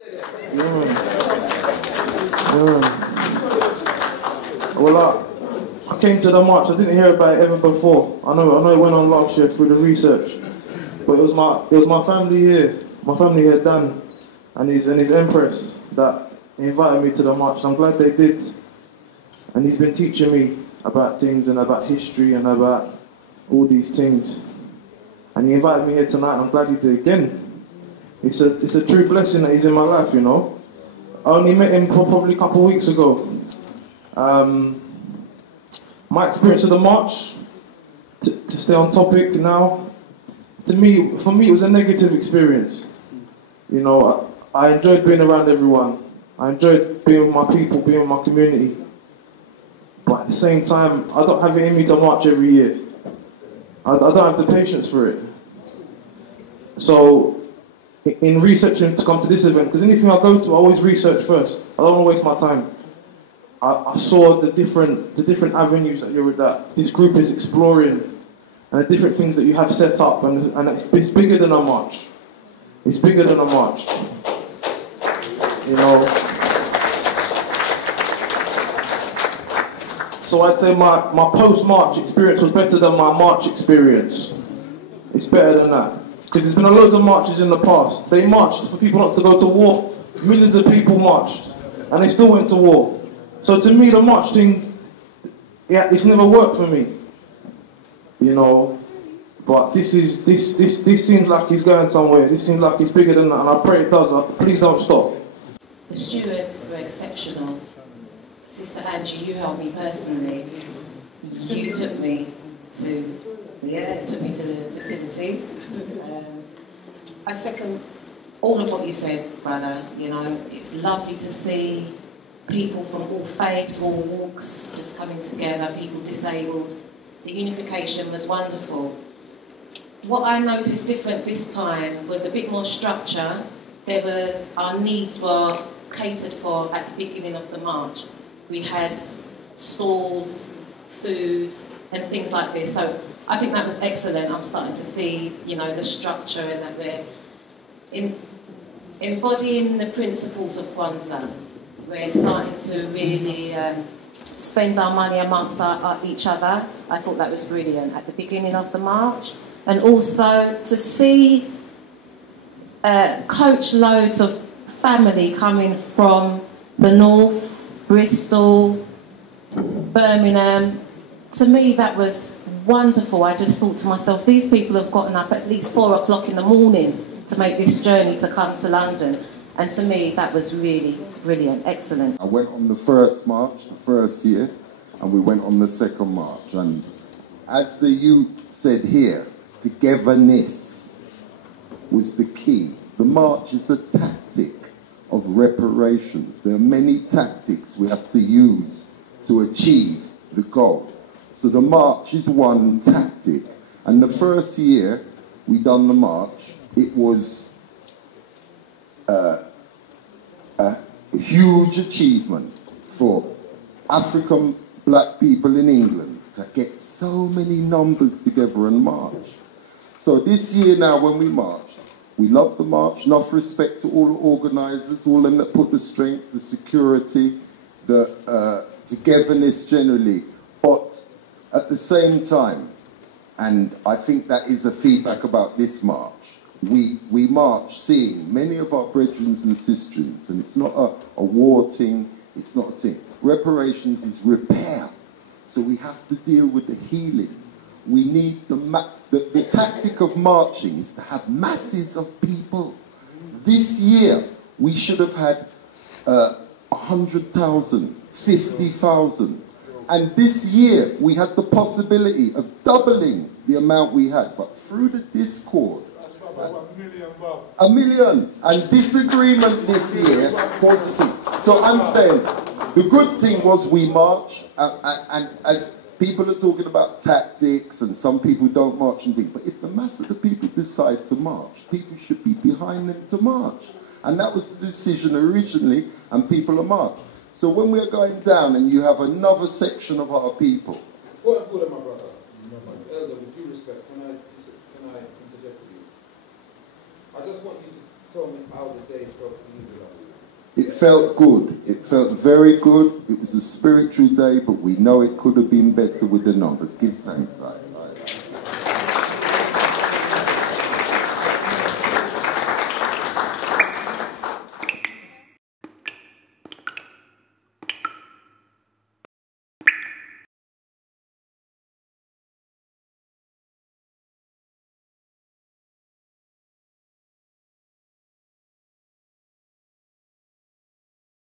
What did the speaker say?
Well, I came to the march. I didn't hear about it ever before. I know it went on last year through the research, but it was my family here, Dan, and his Empress that invited me to the march. I'm glad they did, and he's been teaching me about things and about history and about all these things. And he invited me here tonight. And I'm glad he did again. It's a true blessing that he's in my life, you know. I only met him probably a couple of weeks ago. My experience of the march, to stay on topic now, for me it was a negative experience. You know, I enjoyed being around everyone. I enjoyed being with my people, being with my community. But at the same time, I don't have it in me to march every year. I don't have the patience for it. So, in researching to come to this event, because anything I go to, I always research first. I don't want to waste my time. I saw the different avenues that this group is exploring, and the different things that you have set up, and it's bigger than a march. It's bigger than a march. You know. So I'd say my post-march experience was better than my march experience. It's better than that. Because there's been a loads of marches in the past. They marched for people not to go to war. Millions of people marched, and they still went to war. So to me, the march thing, yeah, it's never worked for me. You know, but this seems like it's going somewhere. This seems like it's bigger than that, and I pray it does. Please don't stop. The stewards were exceptional. Sister Angie, you helped me personally. You took me to the facilities. I second all of what you said, brother. You know, it's lovely to see people from all faiths, all walks, just coming together, people disabled. The unification was wonderful. What I noticed different this time was a bit more structure. Our needs were catered for at the beginning of the march. We had stalls, food, and things like this. So I think that was excellent. I'm starting to see, you know, the structure and that we're embodying the principles of Kwanzaa. We're starting to really spend our money amongst each other. I thought that was brilliant at the beginning of the march. And also to see coach loads of family coming from the north, Bristol, Birmingham. To me, that was wonderful. I just thought to myself, these people have gotten up at least 4 o'clock in the morning to make this journey to come to London. And to me, that was really brilliant, excellent. I went on the first march, the first year, and we went on the second march. And as the youth said here, togetherness was the key. The march is a tactic of reparations. There are many tactics we have to use to achieve the goal. So the march is one tactic. And the first year we done the march, it was a huge achievement for African black people in England to get so many numbers together and march. So this year now when we march, we love the march, enough respect to all the organisers, all them that put the strength, the security, the togetherness generally. But at the same time, and I think that is the feedback about this march, we march seeing many of our brethren and sisters, and it's not a war thing, it's not a thing. Reparations is repair. So we have to deal with the healing. We need the tactic of marching is to have masses of people. This year, we should have had 100,000, 50,000. And this year, we had the possibility of doubling the amount we had. But through the discord, a million. And disagreement this year, positive. So I'm saying, the good thing was we march, and as people are talking about tactics, and some people don't march and things, but if the mass of the people decide to march, people should be behind them to march. And that was the decision originally, and people are marched. So when we're going down and you have another section of our people... My brother, Elder, with due respect, can I interject, please? I just want you tell me how the day felt for you, beloved. It felt good. It felt very good. It was a spiritual day, but we know it could have been better with the numbers. Give thanks, I.